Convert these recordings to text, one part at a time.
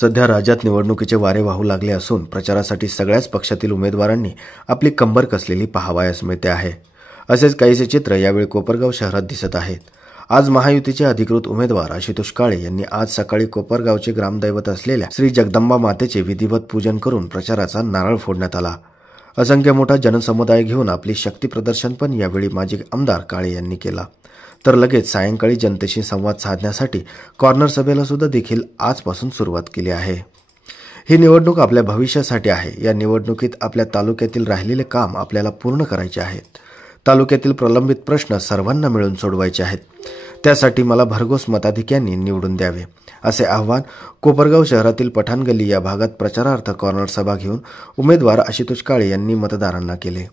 सध्या राज्यात निवडणुकीचे वारे वाहू लागले असून प्रचारासाठी सगळ्याच पक्षातील उमेदवारांनी आपली कंबर कसलेली पाहावयास मिळते आहे. असेच काहीसे चित्र यावेळी कोपरगाव शहरात दिसत आहेत. आज महायुतीचे अधिकृत उमेदवार आशुतोष काळे यांनी आज सकाळी कोपरगावचे ग्रामदैवत असलेल्या श्री जगदंबा मातेचे विधिवत पूजन करून प्रचाराचा नारळ फोडण्यात आला. असंख्य मोठा जनसमुदाय घेऊन आपली शक्ती प्रदर्शन पण यावेळी माजी आमदार काळे यांनी केला. तर लगेच सायंकाळी जनतेशी संवाद साधण्यासाठी कॉर्नर सभेला सुद्धा देखील आजपासून सुरुवात केली आहे. ही निवडणूक आपल्या भविष्यासाठी आहे. या निवडणुकीत आपल्या तालुक्यातील राहिलेले काम आपल्याला पूर्ण करायचे आहेत. तालुक्यातील प्रलंबित प्रश्न सर्वांना मिळून सोडवायचे आहेत. त्यासाठी मला भरघोस मताधिक्यांनी निवडून द्यावे, असे आवाहन कोपरगाव शहरातील पठाण गल्ली या भागात प्रचारार्थ कॉर्नर सभा घेऊन उमेदवार आशुतोष काळे यांनी मतदारांना केले.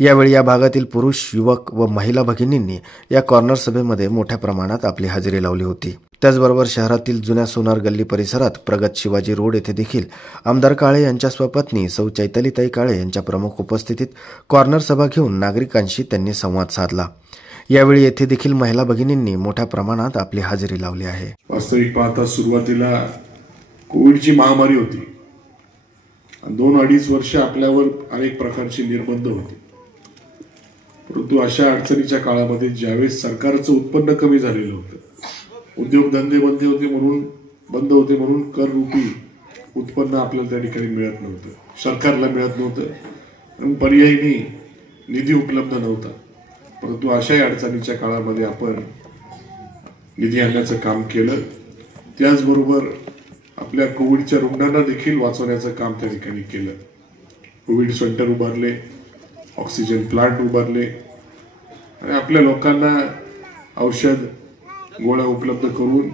यावेळी या भागातील पुरुष, युवक व महिला भगिनींनी या कॉर्नर सभेमध्ये मोठ्या प्रमाणात आपली हजेरी लावली होती. त्याचबरोबर शहरातील जुन्या सोनार गल्ली परिसरात प्रगत शिवाजी रोड येथे देखील आमदार काळे यांच्या स्वपत्नी सौ चैतालीताई काळे यांच्या प्रमुख उपस्थितीत कॉर्नर सभा घेऊन नागरिकांशी त्यांनी संवाद साधला. यावेळी येथे देखील महिला भगिनींनी मोठ्या प्रमाणात आपली हजेरी लावली आहे. वास्तविक पाहता सुरुवातीला कोविडची महामारी होती. 2-2.5 वर्ष आपल्यावर अनेक प्रकारचे निर्बंध होते. परंतु अशा अडचणीच्या काळामध्ये ज्यावेळेस सरकारचं उत्पन्न कमी झालेलं होतं, उद्योगधंदे बंद होते म्हणून कर रूपी उत्पन्न आपल्याला त्या ठिकाणी मिळत नव्हतं, सरकारला मिळत नव्हतं, पर्यायी निधी उपलब्ध नव्हता. परंतु अशाही अडचणीच्या काळामध्ये आपण निधी आणण्याचं काम केलं. त्याचबरोबर आपल्या कोविडच्या रुग्णांना देखील वाचवण्याचं काम त्या ठिकाणी केलं. कोविड सेंटर उभारले, ऑक्सिजन प्लांट उभारले आणि आपल्या लोकांना औषध गोळ्या उपलब्ध करून,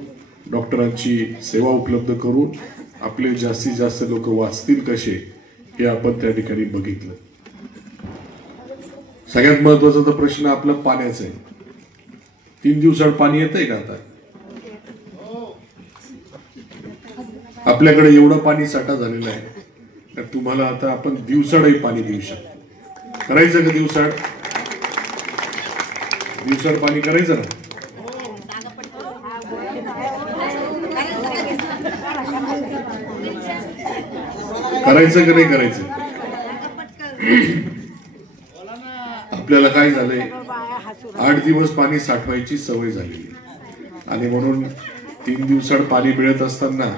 डॉक्टरांची सेवा उपलब्ध करून आपले जास्तीत जास्त लोक वाचतील कसे हे आपण त्या ठिकाणी बघितलं. सगळ्यात महत्वाचा तर प्रश्न आपला पाण्याचा आहे. 3 दिवसाआड पाणी येतंय का? आता आपल्याकडे एवढं पाणी साठा झालेला आहे तर तुम्हाला आता आपण दिवसाआडही पाणी देऊ शकतो. करायचं का दिवसाआड पाणी करायचं ना? करायचं का नाही करायचं? आपल्याला काय झालंय, 8 दिवस पाणी साठवायची सवय झालेली आणि म्हणून 3 दिवसाआड पाणी मिळत असताना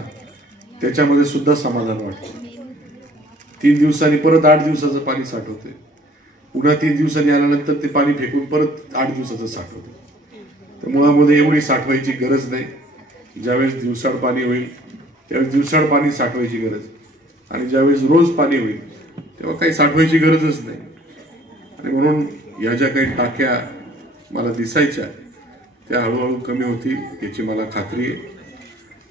त्याच्यामध्ये सुद्धा समाधान वाटतं. 3 दिवसांनी परत 8 दिवसाचं पाणी साठवते, पुन्हा 3 दिवसांनी आल्यानंतर ते पाणी फेकून परत 8 दिवसाचं साठवते. तर मुळामध्ये एवढी साठवायची गरज नाही. ज्यावेळेस दिवसाआड पाणी होईल त्यावेळेस दिवसाआड पाणी साठवायची गरज, आणि ज्यावेळेस रोज पाणी होईल तेव्हा काही साठवायची गरजच नाही. आणि म्हणून या ज्या काही टाक्या मला दिसायच्या त्या हळूहळू कमी होतील याची मला खात्री आहे.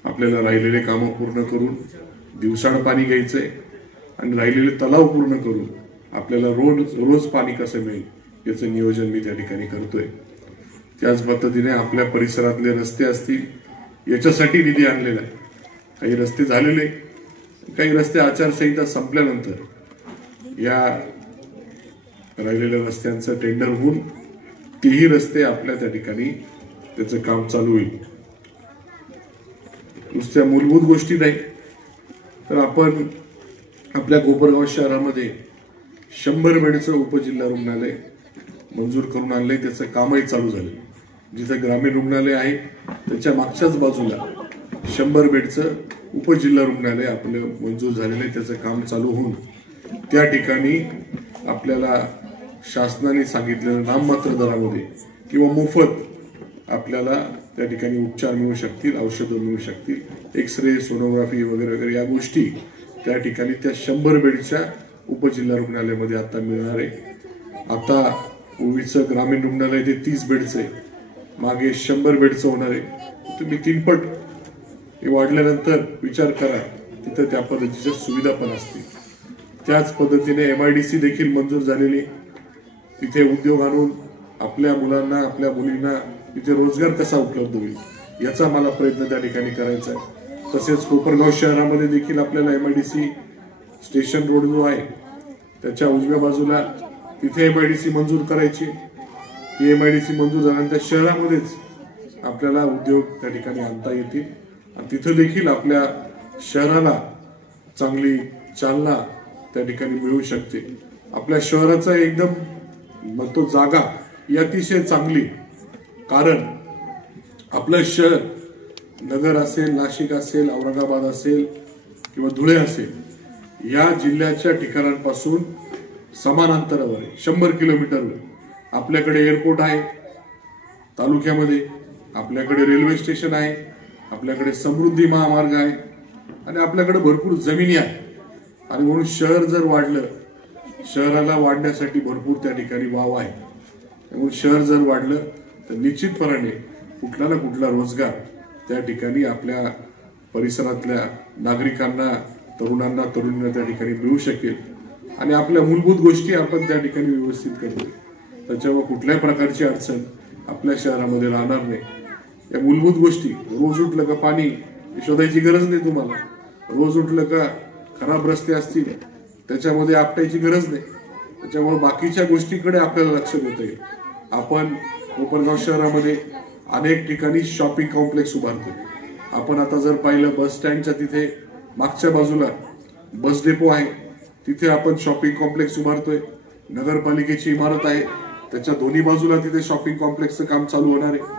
आपल्याला राहिलेले कामं पूर्ण करून दिवसाआड पाणी घ्यायचंय आणि राहिलेले तलाव पूर्ण करून आपल्याला रोज पाणी कसं मिळेल याचं नियोजन मी त्या ठिकाणी करतोय. त्याच पद्धतीने आपल्या परिसरातले रस्ते असतील याच्यासाठी निधी आणलेला आहे. काही रस्ते झालेले, काही रस्ते आचारसंहिता संपल्यानंतर या राहिलेल्या रस्त्यांचं टेंडर होऊन तेही रस्ते आपल्या त्या ठिकाणी त्याचं काम चालू होईल. नुसत्या मूलभूत गोष्टी नाही तर आपण आपल्या कोपरगाव शहरामध्ये 100 बेडचं उपजिल्हा रुग्णालय मंजूर करून आणलंय. त्याचं कामही चालू झालं. जिथं ग्रामीण रुग्णालय आहे त्याच्या मागच्याच बाजूला 100 बेडचं उपजिल्हा रुग्णालय आपलं मंजूर झालेलं आहे. त्याचं काम चालू होऊन त्या ठिकाणी आपल्याला शासनाने सांगितलेलं नाममात्र दरामध्ये किंवा मोफत आपल्याला त्या ठिकाणी उपचार मिळू शकतील, औषधं मिळू शकतील, एक्सरे, सोनोग्राफी वगैरे वगैरे या गोष्टी त्या ठिकाणी त्या 100 बेडच्या उपजिल्हा रुग्णालयामध्ये आता मिळणार आहे. आता पूर्वीचं ग्रामीण रुग्णालय ते 30 बेडचं आहे, मागे 100 बेडचं होणार आहे. तुम्ही 3 पट हे वाढल्यानंतर विचार करा तिथं त्या पद्धतीच्या सुविधा पण असतील. त्याच पद्धतीने MIDC देखील मंजूर झालेली. तिथे उद्योग आणून आपल्या मुलांना, आपल्या मुलींना तिथे रोजगार कसा उपलब्ध होईल याचा मला प्रयत्न त्या ठिकाणी करायचा आहे. तसेच कोपरगाव शहरामध्ये देखील आपल्याला MIDC स्टेशन रोड जो आहे त्याच्या उजव्या बाजूला तिथे MIDC मंजूर करायची. ती MIDC मंजूर झाल्यानंतर शहरामध्येच आपल्याला उद्योग त्या ठिकाणी आणता येतील आणि तिथं देखील आपल्या शहराला चांगली चालना त्या ठिकाणी मिळू शकते. आपल्या शहराचा एकदम म्हणतो जागा ही अतिशय चांगली, कारण आपलं शहर नगर असेल, नाशिक असेल, औरंगाबाद असेल किंवा धुळे असेल या जिल्ह्याच्या ठिकाणांपासून समान अंतरावर आहे, 100 किलोमीटरवर. आपल्याकडे एअरपोर्ट आहे तालुक्यामध्ये, आपल्याकडे रेल्वे स्टेशन आहे, आपल्याकडे समृद्धी महामार्ग आहे आणि आपल्याकडे भरपूर जमिनी आहे. आणि म्हणून शहर जर वाढलं, शहराला वाढण्यासाठी भरपूर त्या ठिकाणी वाव आहे. म्हणून शहर जर वाढलं तर निश्चितपणाने कुठला ना कुठला रोजगार त्या ठिकाणी आपल्या परिसरातल्या नागरिकांना, तरुणांना, तरुणींना त्या ठिकाणी मिळू शकेल आणि आपल्या मूलभूत गोष्टी आपण त्या ठिकाणी व्यवस्थित करतो. त्याच्यामुळे कुठल्याही प्रकारची अडचण आपल्या शहरामध्ये राहणार नाही. या मूलभूत गोष्टी, रोज उठलं का पाणी शोधायची गरज नाही तुम्हाला, रोज उठलं का खराब रस्ते असतील त्याच्यामध्ये आपटायची गरज नाही. त्याच्यामुळे बाकीच्या गोष्टीकडे आपल्याला लक्ष देता येईल. आपण कोपरगाव शहरामध्ये अनेक ठिकाणी शॉपिंग कॉम्प्लेक्स उभारतो. आपण आता जर पाहिलं बस स्टँडच्या तिथे मागच्या बाजूला बस डेपो आहे, तिथे आपण शॉपिंग कॉम्प्लेक्स उभारतोय. नगरपालिकेची इमारत आहे, त्याच्या दोन्ही बाजूला तिथे शॉपिंग कॉम्प्लेक्सचं काम चालू होणार आहे.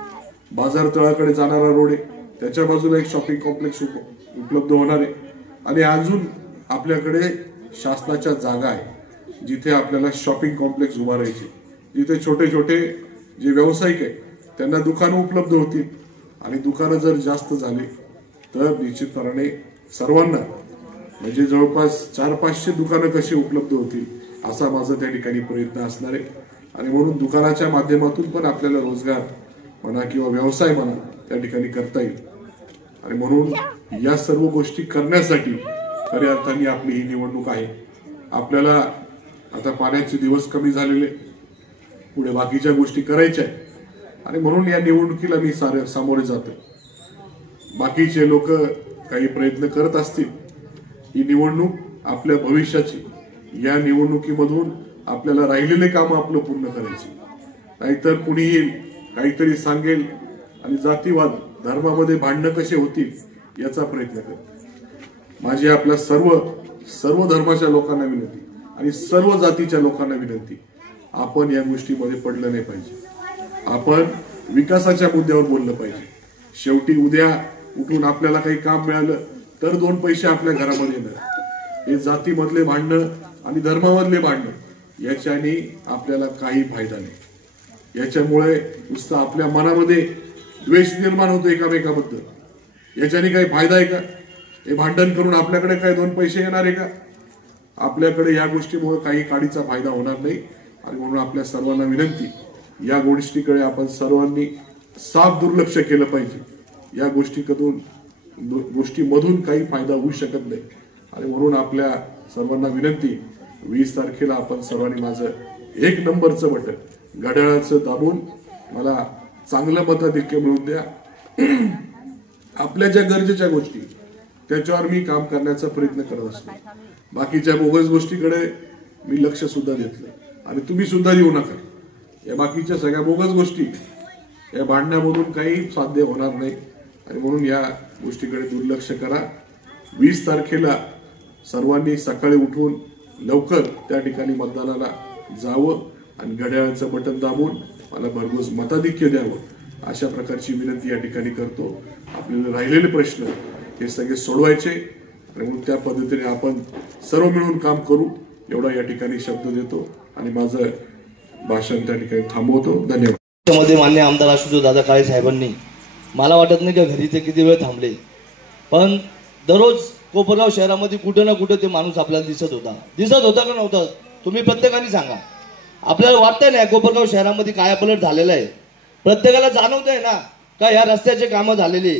बाजार तळाकडे जाणारा रोड आहे, त्याच्या बाजूला एक शॉपिंग कॉम्प्लेक्स उपलब्ध होणार आहे. आणि अजून आपल्याकडे शासनाच्या जागा आहे जिथे आपल्याला शॉपिंग कॉम्प्लेक्स उभारायचे, जिथे छोटे छोटे जे व्यावसायिक आहेत त्यांना दुकानं उपलब्ध होतील. आणि दुकानं जर जास्त झाली तर निश्चितपणे सर्वांना म्हणजे जवळपास 400-500 दुकानं कशी उपलब्ध होतील असा माझा त्या ठिकाणी प्रयत्न असणार आहे. आणि म्हणून दुकानाच्या माध्यमातून पण आपल्याला रोजगार म्हणा किंवा व्यवसाय म्हणा त्या ठिकाणी करता येईल. आणि म्हणून या सर्व गोष्टी करण्यासाठी खऱ्या अर्थाने आपली ही निवडणूक आहे. आपल्याला आता पाण्याचे दिवस कमी झालेले, पुढे बाकीच्या गोष्टी करायच्या आहेत आणि म्हणून या निवडणुकीला मी सामोरे जातो. बाकीचे लोक काही प्रयत्न करत असतील, ही निवडणूक आपल्या भविष्याची, या निवडणुकीमधून आपल्याला राहिलेले काम आपलं पूर्ण करायचे. नाहीतर कुणी येईल, काहीतरी सांगेल आणि जातीवाद, धर्मामध्ये भांडणं कसे होतील याचा प्रयत्न करेल. माझी आपल्या सर्व धर्माच्या लोकांना विनंती आणि सर्व जातीच्या लोकांना विनंती, आपण या गोष्टीमध्ये पडलं नाही पाहिजे. आपण विकासाच्या मुद्द्यावर बोललं पाहिजे. शेवटी उद्या उठून आपल्याला काही काम मिळालं तर 2 पैसे आपल्या घरामध्ये येणार. हे जातीमधले भांडणं आणि धर्मामधले भांडणं याच्याने आपल्याला काही फायदा नाही. याच्यामुळे नुसतं आपल्या मनामध्ये द्वेष निर्माण होतो एकामेकाबद्दल. याच्याने काही फायदा आहे का? हे भांडण करून आपल्याकडे काय 2 पैसे येणार आहे का? आपल्याकडे या गोष्टीमुळे काही काडीचा फायदा होणार नाही. आणि म्हणून आपल्या सर्वांना विनंती, या गोष्टीकडे आपण सर्वांनी साफ दुर्लक्ष केलं पाहिजे. या गोष्टीमधून काही फायदा होऊ शकत नाही. आणि म्हणून आपल्या सर्वांना विनंती, 20 तारखेला आपण सर्वांनी माझं 1 नंबरचं बटन घड्याळाचं दाबून मला चांगलं मताधिक्य मिळवून द्या. आपल्या ज्या गरजेच्या गोष्टी त्याच्यावर मी काम करण्याचा प्रयत्न करत असतो. बाकीच्या बोगस गोष्टीकडे मी लक्ष सुद्धा देत नाही आणि तुम्ही सुद्धा येऊ नका. या बाकीच्या सगळ्या बोगस गोष्टी, या भांडण्यामधून काही साध्य होणार नाही. आणि म्हणून या गोष्टीकडे दुर्लक्ष करा. 20 तारखेला सर्वांनी सकाळी उठून लवकर त्या ठिकाणी मतदानाला जावं आणि घड्याळाचं बटन दाबून मला भरघोस मताधिक्य द्यावं, अशा प्रकारची विनंती या ठिकाणी करतो. आपल्याला राहिलेले प्रश्न हे सगळे सोडवायचे आणि म्हणून त्या पद्धतीने आपण सर्व मिळून काम करू, एवढा या ठिकाणी शब्द देतो आणि माझं भाषण त्या ठिकाणी थांबवतो. धन्यवाद. मध्ये मान्य आमदार आशुतोष दादा काळे साहेबांनी, मला वाटत नाही का घरी ते किती वेळ थांबले, पण दररोज कोपरगाव शहरामध्ये कुठे ना कुठे ते माणूस आपल्याला दिसत होता का नव्हता? तुम्ही प्रत्येकाने सांगा. आपल्याला वाटतंय ना कोपरगाव शहरामध्ये कायापलट झालेला आहे. प्रत्येकाला जाणवतंय ना का या रस्त्याचे कामं झालेली,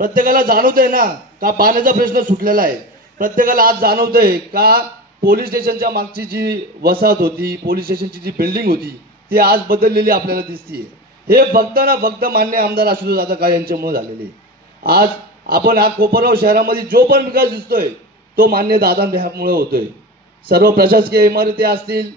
प्रत्येकाला जाणवतंय ना का पाण्याचा प्रश्न सुटलेला आहे, प्रत्येकाला आज जाणवतंय का पोलीस स्टेशनच्या मागची जी वसाहत होती, पोलीस स्टेशनची जी बिल्डिंग होती ती आज बदललेली आपल्याला दिसतीये. हे फक्त ना फक्त मान्य आमदार आशुतोष दादा काळे यांच्यामुळे झालेले. आज आपण हा कोपरगाव शहरामध्ये जो पण विकास दिसतोय तो मान्य दादांमुळे होतोय. सर्व प्रशासकीय इमारती असतील,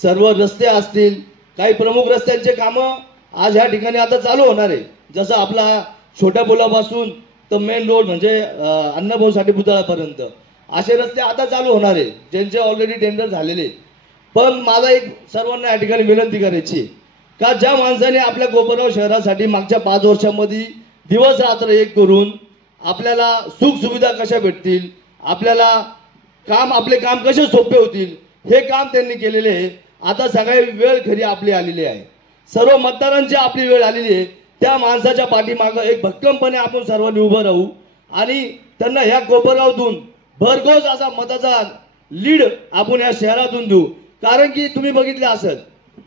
सर्व रस्ते असतील, काही प्रमुख रस्त्यांचे कामं आज ह्या ठिकाणी आता चालू होणार आहे. जसं आपला छोट्या पुलापासून तर मेन रोड म्हणजे अण्णाभाऊ साठे पुतळ्यापर्यंत असे रस्ते आता चालू होणार आहे, ज्यांचे ऑलरेडी टेंडर झालेले. पण मला एक सर्वांना या ठिकाणी विनंती करायची का ज्या माणसाने आपल्या कोपरगाव शहरासाठी मागच्या 5 वर्षांमध्ये दिवस रात्र एक करून आपल्याला सुख सुविधा कशा भेटतील, आपल्याला आपले काम कसे सोपे होतील, हे काम त्यांनी केलेले आहे. आता सगळी वेळ खरी आपली आलेली आहे, सर्व मतदारांची आपली वेळ आलेली आहे. त्या माणसाच्या पाठीमागं एक भक्कमपणे आपण सर्वांनी उभं राहू आणि त्यांना ह्या कोपरगावतून भरघोस असा मताचा लीड आपण या शहरातून देऊ. कारण की तुम्ही बघितले असेल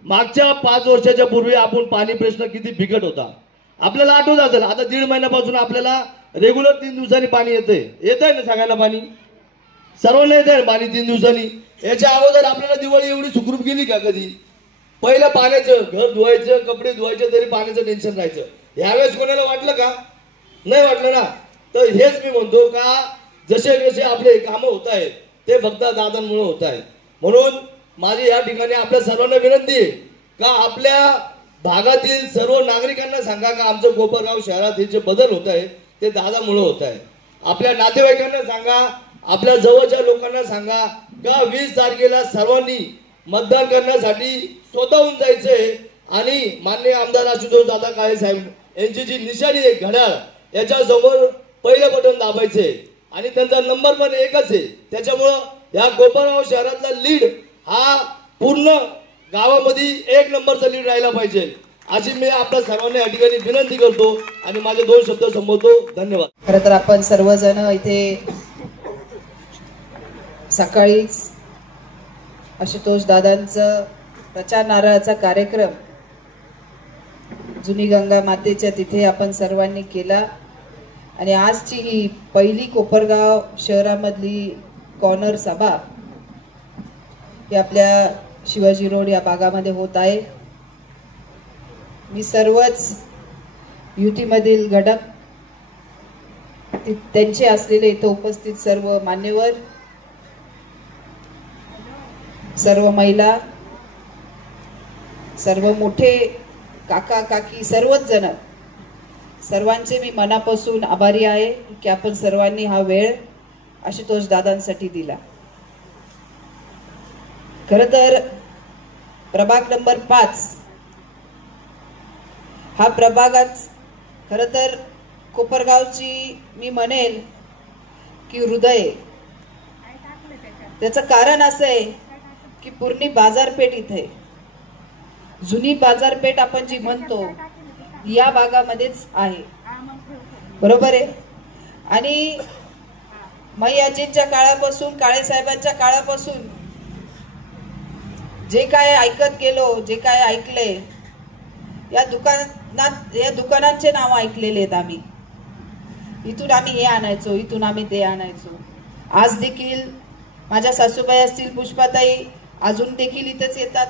मागच्या 5 वर्षाच्या पूर्वी आपण पाणी प्रश्न किती बिकट होता, आपल्याला आठवत असेल. आता 1.5 महिन्यापासून आपल्याला रेग्युलर 3 दिवसांनी पाणी येतंय ना, सगळ्यांना पाणी, सर्वांना येतंय पाणी 3 दिवसांनी. याच्या अगोदर आपल्याला दिवाळी एवढी सुखरूप गेली का कधी? पहिलं पाण्याचं, घर धुवायचं, कपडे धुवायचे तरी पाण्याचं टेन्शन राहायचं. यावेळेस कोणाला वाटलं का? नाही वाटलं ना. तर हेच मी म्हणतो का जसे जसे आपले कामं होत आहेत ते फक्त दादांमुळे होत आहेत. म्हणून माझी या ठिकाणी आपल्या सर्वांना विनंती आहे का आपल्या भागातील सर्व नागरिकांना सांगा का आमचं कोपरगाव शहरात हे जे बदल होत आहे ते दादामुळे होत आहे. आपल्या नातेवाईकांना सांगा, आपल्या जवळच्या लोकांना सांगा का 20 तारखेला सर्वांनी मतदान करण्यासाठी स्वतःहून जायचंय आणि माननीय आमदार आशुतोष दादा काळे साहेब यांची जी निशाणी आहे घड्याळ, याच्या समोर पहिलं बटन दाबायचंय आणि त्यांचा नंबर पण एकच आहे. त्याच्यामुळं या कोपरगाव शहरातला लीड हा पूर्ण गावामध्ये 1 नंबरचा लीड राहिला पाहिजे अशी मी आपल्या सर्वांना या ठिकाणी विनंती करतो आणि माझे 2 शब्द संबोधतो. धन्यवाद. खरं तर आपण सर्वजण इथे सकाळीच आशुतोष दादांचं प्रचार नारळाचा कार्यक्रम जुनी गंगा मातेच्या तिथे आपण सर्वांनी केला आणि आजची ही पहिली कोपरगाव शहरामधली कॉर्नर सभा ही आपल्या शिवाजी रोड या भागामध्ये होत आहे. मी सर्वच युतीमधील घटक त्यांचे असलेले इथं उपस्थित सर्व मान्यवर, सर्व महिला, सर्व मोठे काका काकी, सर्वच जण, सर्वांचे मी मनापासून आभारी आहे की आपण सर्वांनी हा वेळ आशुतोष दादांसाठी दिला. खरं तर प्रभाग नंबर 5 हा प्रभागात खरं तर कोपरगावची मी म्हणेल की हृदय. त्याचं कारण असं आहे की पूर्ण बाजारपेठ इथे, जुनी बाजारपेठ आपण जी म्हणतो या भागामध्येच आहे, बरोबर आहे. आणि माई आजींच्या काळापासून, काळे साहेबांच्या काळापासून जे काय ऐकत गेलो, जे काय ऐकले, या दुकानांचे नाव ऐकलेले आहेत आम्ही. इथून आम्ही हे आणायचो, इथून आम्ही ते आणायचो. आज देखील माझ्या सासूबाई असतील, पुष्पाताई अजून देखील इथंच येतात,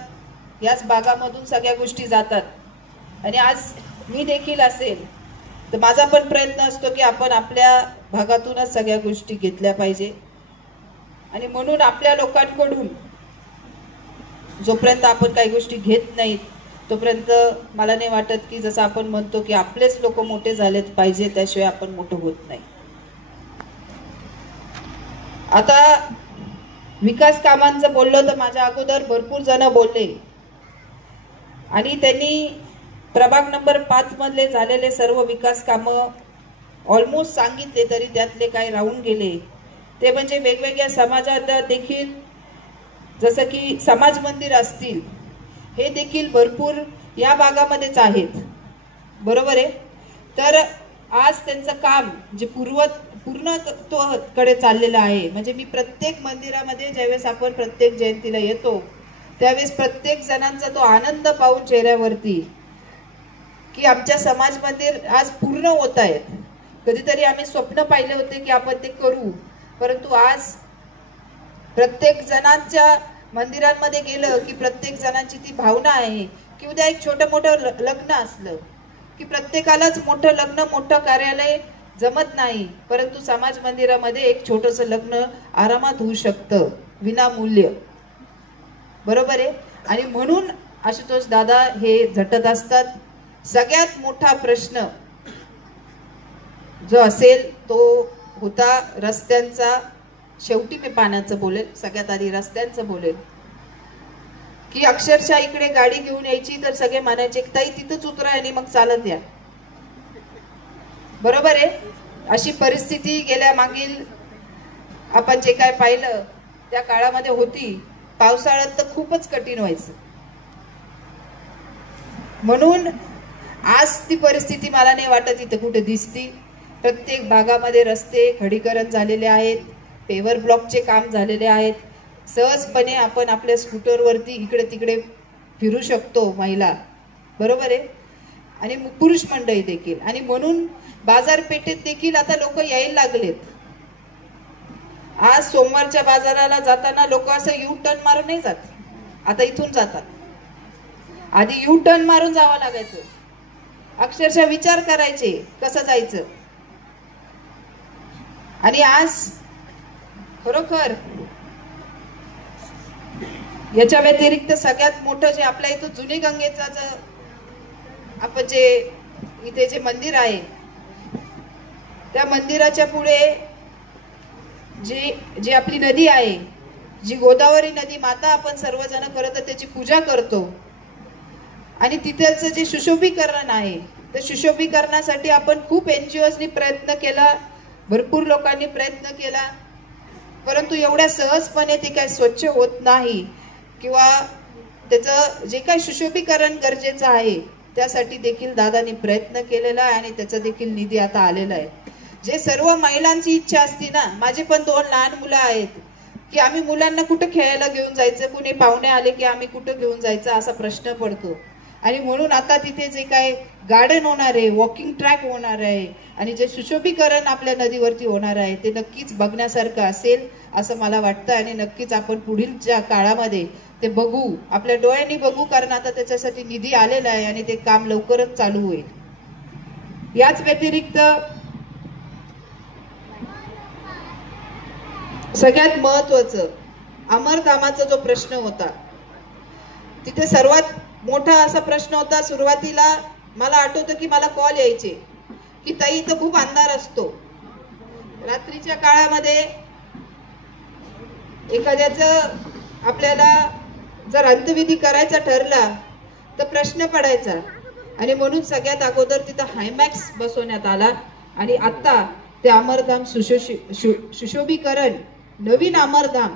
याच भागामधून सगळ्या गोष्टी जातात. आणि आज मी देखील असेल तर माझा पण प्रयत्न असतो की आपण आपल्या भागातूनच सगळ्या गोष्टी घेतल्या पाहिजे. आणि म्हणून आपल्या लोकांकडून जोपर्यंत आपण काही गोष्टी घेत नाहीत तोपर्यंत मला नाही वाटत की जसं आपण म्हणतो की आपलेच लोक मोठे झालेत पाहिजे, त्याशिवाय आपण मोठं होत नाही. आता विकास कामांचं बोललो तर माझ्या अगोदर भरपूर जण बोलले आणि त्यांनी प्रभाग नंबर 5 मधले झालेले सर्व विकास कामं ऑलमोस्ट सांगितले, तरी त्यातले काही राहून गेले. ते म्हणजे वेगवेगळ्या समाजात देखील, जसं की समाज मंदिर असतील, हे देखील भरपूर या भागामध्येच आहेत, बरोबर आहे. तर आज त्यांचं काम जे पूर्णत्वाकडे चाललेलं आहे. म्हणजे मी प्रत्येक मंदिरामध्ये ज्यावेळेस आपण प्रत्येक जयंतीला येतो त्यावेळेस प्रत्येक जणांचा तो आनंद पाहून चेहऱ्यावरती की आमच्या समाज मंदिर आज पूर्ण होत आहेत. कधीतरी आम्ही स्वप्न पाहिले होते की आपण ते करू, परंतु आज प्रत्येक जणांच्या मंदिरांमध्ये गेलं की प्रत्येक जणांची ती भावना आहे की उद्या एक छोटं मोठं लग्न असलं की प्रत्येकालाच मोठं लग्न, मोठं कार्यालय जमत नाही, परंतु समाज मंदिरामध्ये एक छोटंसं लग्न आरामात होऊ शकतं विनामूल्य, बरोबर आहे. आणि म्हणून आशुतोष दादा हे झटत असतात. सगळ्यात मोठा प्रश्न जो असेल तो होता रस्त्यांचा. शेवटी मी पाण्याचं बोलेल, सगळ्यात आधी रस्त्यांचं बोलेल. की अक्षरशः इकडे गाडी घेऊन यायची तर सगळे म्हणायचे ताई तिथंच उतरा आणि मग चालत या. बरोबर आहे. अशी परिस्थिती गेल्या मागील आपण जे काय पाहिलं त्या काळामध्ये होती. पावसाळ्यात तर खूपच कठीण व्हायचं. म्हणून आज ती परिस्थिती मला नाही वाटत इथं कुठे दिसती. प्रत्येक भागामध्ये रस्ते खडीकरण झालेले आहेत, पेवर ब्लॉकचे काम झालेले आहेत. सहजपणे आपण आपल्या स्कूटरवरती इकडे तिकडे फिरू शकतो महिला. बरोबर आहे. आणि पुरुष मंडळी देखील. आणि म्हणून बाजारपेठेत देखील आता लोक यायला लागलेत. आज सोमवारच्या बाजाराला जाताना लोक असं यू टर्न मारून नाही जात, आता इथून जातात. आधी यू टर्न मारून जावं लागायचं. अक्षरशः विचार करायचे कसं जायचं. आणि आज खरोखर याच्या व्यतिरिक्त सगळ्यात मोठं जे आपल्या इथं जुनी गंगेचा आपण जे इथे जे मंदिर आहे त्या मंदिराच्या पुढे जी आपली नदी आहे, जी गोदावरी नदी माता, आपण सर्वजण खरं तर त्याची पूजा करतो. आणि तिथलचं जे सुशोभीकरण आहे त्या सुशोभीकरणासाठी आपण खूप NGOsनी प्रयत्न केला, भरपूर लोकांनी प्रयत्न केला. परंतु एवढ्या सहजपणे ते काय स्वच्छ होत नाही. किंवा त्याचं जे काही सुशोभीकरण गरजेचं आहे त्यासाठी देखील दादांनी प्रयत्न केलेला आहे आणि त्याचा देखील निधी आता आलेला आहे. जे सर्व महिलांची इच्छा असती ना, माझे पण 2 लहान मुलं आहेत की आम्ही मुलांना कुठं खेळायला घेऊन जायचं, कुणी पाहुणे आले की आम्ही कुठं घेऊन जायचं असा प्रश्न पडतो. आणि म्हणून आता तिथे जे काय गार्डन होणार आहे, वॉकिंग ट्रॅक होणार आहे आणि जे सुशोभीकरण आपल्या नदीवरती होणार आहे ते नक्कीच बघण्यासारखं असेल असं मला वाटतं. आणि नक्कीच आपण पुढीलच्या काळामध्ये ते बघू, आपल्या डोळ्यांनी बघू, कारण आता त्याच्यासाठी निधी आलेला आहे आणि ते काम लवकरच चालू होईल. याच व्यतिरिक्त सगळ्यात महत्वाचं अमरधामाचा जो प्रश्न होता, तिथे सर्वात मोठा असा प्रश्न होता. सुरुवातीला मला आठवतं की मला कॉल यायचे की ताई इथं खूप अंधार असतो. रात्रीच्या काळामध्ये एखाद्याचं आपल्याला जर अंत्यविधी करायचा ठरला तर प्रश्न पडायचा. आणि म्हणून सगळ्यात अगोदर तिथं हायमॅक्स बसवण्यात आला. आणि आता ते अमरधाम सुशोभीकरण, नवीन अमरधाम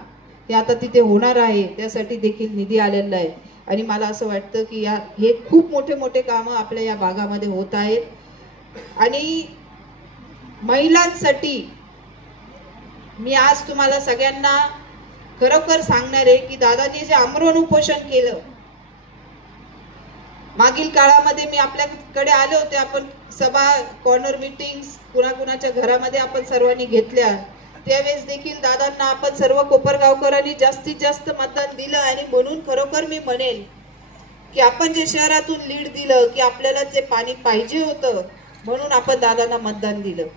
हे आता तिथे होणार आहे. त्यासाठी देखील निधी आलेला आहे. आणि मला असं वाटतं की हे खूप मोठे मोठे कामं आपल्या या भागामध्ये होत आहेत. आणि महिलांसाठी मी आज तुम्हाला सगळ्यांना खरोखर सांगणार आहे की दादांनी जे आमरण उपोषण केलं मागील काळामध्ये, मी आपल्याकडे आले होते, आपण सभा कॉर्नर मीटिंग्स कुणाकुणाच्या घरामध्ये आपण सर्वांनी घेतल्या. त्यावेळेस देखील दादांना आपण सर्व कोपरगावकरांनी जास्तीत जास्त मतदान दिलं. आणि म्हणून खरोखर मी म्हणेल की आपण जे शहरातून लीड दिलं की आपल्याला जे पाणी पाहिजे होतं म्हणून आपण दादांना मतदान दिलं.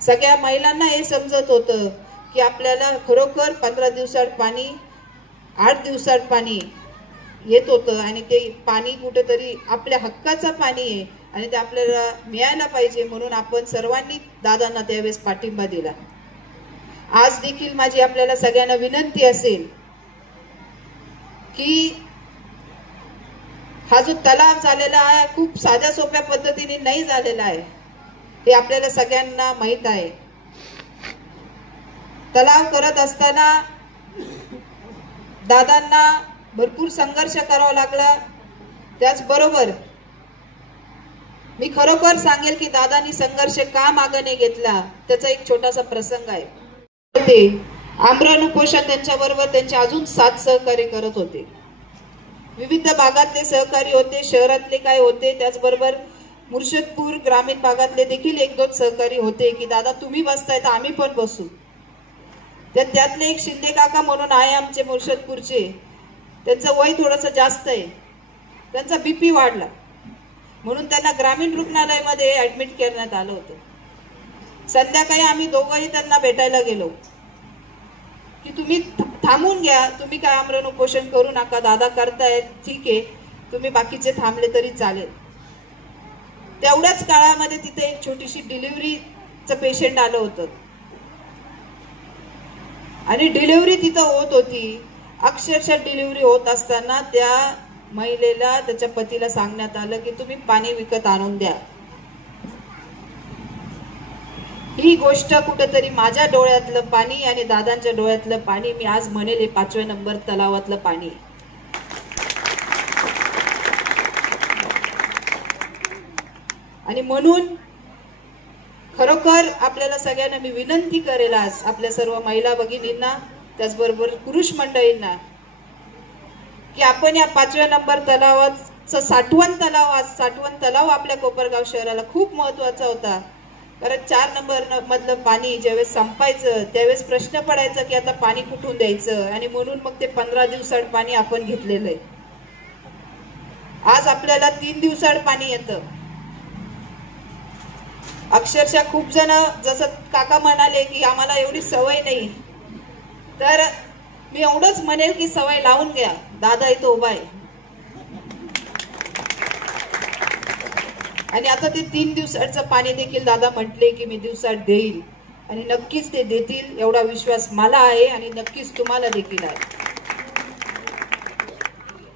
सगळ्या महिलांना हे समजत होतं की आपल्याला खरोखर 15 दिवसात पाणी, 8 दिवसात पाणी येत होतं आणि ते पाणी कुठेतरी आपल्या हक्काचं पाणी आहे आणि ते आपल्याला मिळायला पाहिजे. म्हणून आपण सर्वांनी दादांना त्यावेळेस पाठिंबा दिला. आज देखील माझी आपल्याला सगळ्यांना विनंती असेल की हा जो तलाव झालेला आहे खूप साध्या सोप्या पद्धतीने नाही झालेला आहे, हे आपल्याला सगळ्यांना माहित आहे. तलाव करत असताना दादांना भरपूर संघर्ष करावा लागला. त्याचबरोबर मी खरोखर सांगेल की दादांनी संघर्ष का मागे नाही घेतला त्याचा एक छोटासा प्रसंग आहे. ते आमरण उपोषण त्यांच्याबरोबर त्यांचे अजून 7 सहकारी करत होते. विविध भागातले सहकारी होते, शहरातले काय होते, त्याचबरोबर मुर्शिदपूर ग्रामीण भागातले देखील 1-2 सहकारी होते की दादा तुम्ही बसताय तर आम्ही पण बसू. त्यातले एक शिंदे काका म्हणून आहे आमचे मुर्शिदपूरचे, त्यांचं वय थोडंसं जास्त आहे, त्यांचा BP वाढला म्हणून त्यांना ग्रामीण रुग्णालयामध्ये ऍडमिट करण्यात आलं होतं. संध्याकाळी आम्ही दोघंही त्यांना भेटायला गेलो की तुम्ही थांबून घ्या, तुम्ही काय आमरण उपोषण करू नका, दादा करतायत ठीक आहे, तुम्ही बाकीचे थांबले तरी चालेल. तेवढ्याच काळामध्ये तिथे एक छोटीशी डिलिव्हरी चं पेशंट आलं होतं आणि डिलिव्हरी तिथं होत होती. अक्षरशः डिलिव्हरी होत असताना त्या महिलेला त्याच्या पतीला सांगण्यात आलं की तुम्ही पाणी विकत आणून द्या. ही गोष्ट कुठेतरी माझ्या डोळ्यातलं पाणी आणि दादांच्या डोळ्यातलं पाणी, मी आज म्हणेल हे 5व्या नंबर तलावातलं पाणी. आणि म्हणून खरोखर आपल्याला सगळ्यांना मी विनंती करेल आज आपल्या सर्व महिला भगिनींना, त्याचबरोबर पुरुष मंडळींना, की आपण या 5व्या नंबर तलावाचं साठवण तलाव आपल्या कोपरगाव शहराला खूप महत्वाचा होता. कारण 4 नंबर मधलं पाणी ज्यावेळेस संपायचं त्यावेळेस प्रश्न पडायचा की आता पाणी कुठून द्यायचं, आणि म्हणून मग ते 15 दिवसाआड पाणी आपण घेतलेलं आहे. आज आपल्याला 3 दिवसाआड पाणी येतं. अक्षरशः खूप जण, जसं काका म्हणाले की आम्हाला एवढी सवय नाही, तर मी एवढंच म्हणेल की सवय लावून घ्या. दादा इथं उभा आहे आणि आता ते 3 दिवसाचं पाणी देखील दादा म्हटले की मी दिवसात देईल, आणि नक्कीच ते देतील एवढा विश्वास मला आहे आणि नक्कीच तुम्हाला देखील आहे.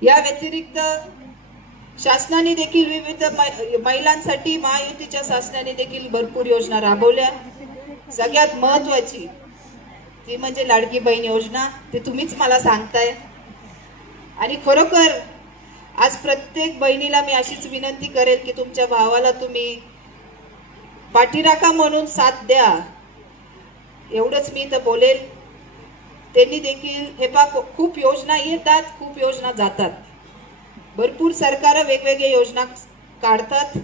या व्यतिरिक्त शासनाने देखील विविध महिलांसाठी महायुतीच्या शासनाने देखील भरपूर योजना राबवल्या. सगळ्यात महत्वाची ती म्हणजे लाडकी बहीण योजना. ते तुम्हीच मला सांगताय, आणि खरोखर आज प्रत्येक बहिणीला मी अशीच विनंती करेल की तुमच्या भावाला तुम्ही पाठीराखा म्हणून साथ द्या. एवढंच मी इथं बोलेल. त्यांनी देखील हे खूप योजना येतात, खूप योजना जातात. भरपूर सरकार वेगवेगळ्या योजना काढतात,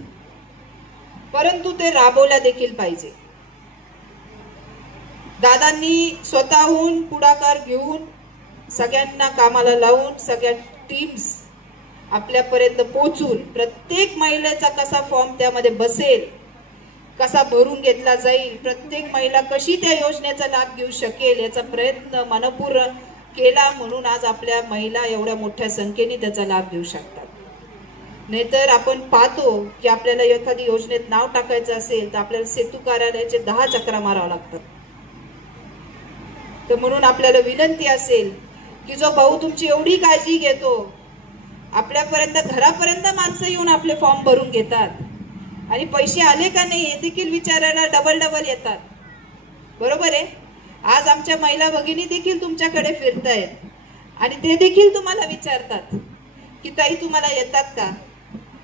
परंतु ते राबवल्या देखील पाहिजे. दादांनी स्वतःहून पुढाकार घेऊन सगळ्यांना कामाला लावून सगळ्या टीम्स आपल्यापर्यंत पोहोचून प्रत्येक महिलेचा कसा फॉर्म त्यामध्ये बसेल, कसा भरून घेतला जाईल, प्रत्येक महिला कशी त्या योजनेचा लाभ घेऊ शकेल याचा प्रयत्न मनपूर्वक केला. म्हणून आज आपल्या महिला एवढ्या मोठ्या संख्येने त्याचा लाभ घेऊ शकतात. नाहीतर आपण पाहतो की आपल्याला एखादी योजनेत नाव टाकायचं असेल तर आपल्याला सेतू कार्यालयाचे 10 चक्रा मारावं लागतात. तर म्हणून आपल्याला विनंती असेल की जो भाऊ तुमची एवढी काळजी घेतो, आपल्यापर्यंत घरापर्यंत माणसं येऊन आपले फॉर्म भरून घेतात आणि पैसे आले का नाही हे देखील विचारायला डबल येतात, बरोबर आहे. आज आमच्या महिला भगिनी देखील तुमच्याकडे फिरतायत आणि ते देखील तुम्हाला विचारतात की ताई तुम्हाला येतात का.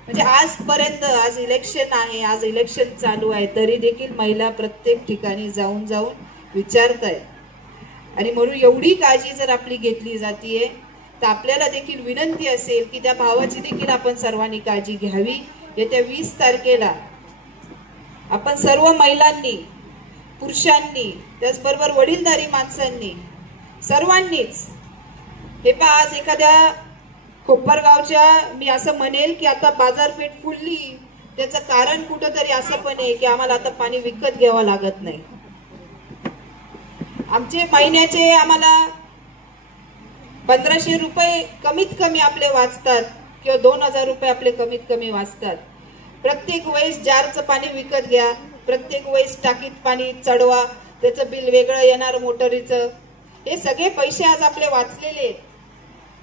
म्हणजे आजपर्यंत, आज इलेक्शन आहे, आज इलेक्शन चालू आहे, तरी देखील महिला प्रत्येक ठिकाणी जाऊन विचारतायत. आणि म्हणून एवढी काळजी जर आपली घेतली जातीये तर आपल्याला देखील विनंती असेल की त्या भावाची देखील आपण सर्वांनी काळजी घ्यावी. येत्या 20 तारखेला आपण सर्व महिलांनी, पुरुषांनी, त्याचबरोबर वडीलधारी माणसांनी, सर्वांनीच हे पहा, आज एखाद्या कोपरगावच्या, मी असं म्हणेल की आता बाजारपेठ फुलली, त्याचं कारण कुठंतरी असं पण आहे की आम्हाला आता पाणी विकत घ्यावं लागत नाही. आमचे महिन्याचे आम्हाला 1500 रुपये कमीत कमी आपले वाचतात किंवा 2000 रुपये आपले कमीत कमी वाचतात. प्रत्येक वेळेस जारचं पाणी विकत घ्या, प्रत्येक वेळेस टाकीत पाणी चढवा, त्याचं बिल वेगळं येणार मोटरीचं. हे सगळे पैसे आज आपले वाचलेले,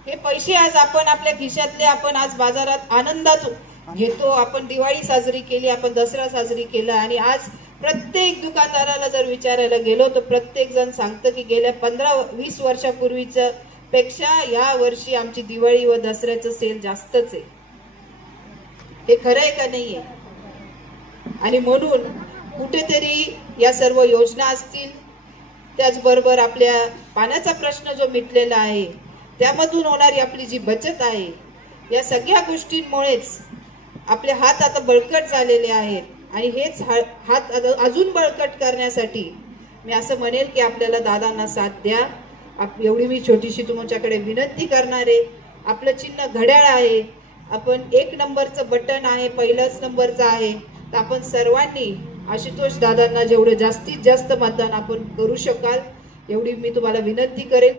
हे पैसे आज आपण आपल्या खिशातले आपण आज बाजारात आनंदात घेतो. आपण दिवाळी साजरी केली, आपण दसरा साजरी केला, आणि आज प्रत्येक दुकानदाराला जर विचारायला गेलो तर प्रत्येक जण सांगतं की गेल्या 15-20 वर्षापूर्वीच्या पेक्षा या वर्षी आमची दिवाळी व दसऱ्याचं सेल जास्तच आहे. हे खरं आहे का नाहीये. आणि म्हणून कुठेतरी या सर्व योजना असतील, त्याचबरोबर आपल्या पाण्याचा प्रश्न जो मिटलेला आहे, त्यामधून होणारी आपली जी बचत आहे, या सगळ्या गोष्टींमुळेच आपले हात आता बळकट झालेले आहेत. आणि हेच हात अजून बळकट करण्यासाठी मी असं म्हणेल की आपल्याला दादांना साथ द्या. एवढी मी छोटीशी तुमच्याकडे विनंती करणार आहे. आपलं चिन्ह घड्याळ आहे, आपण 1 नंबरचं बटन आहे, पहिल्याच नंबरचं आहे. तर आपण सर्वांनी आशुतोष दादांना जेवढे जास्तीत जास्त मतदान आपण करू शकाल एवढी मी तुम्हाला विनंती करेन.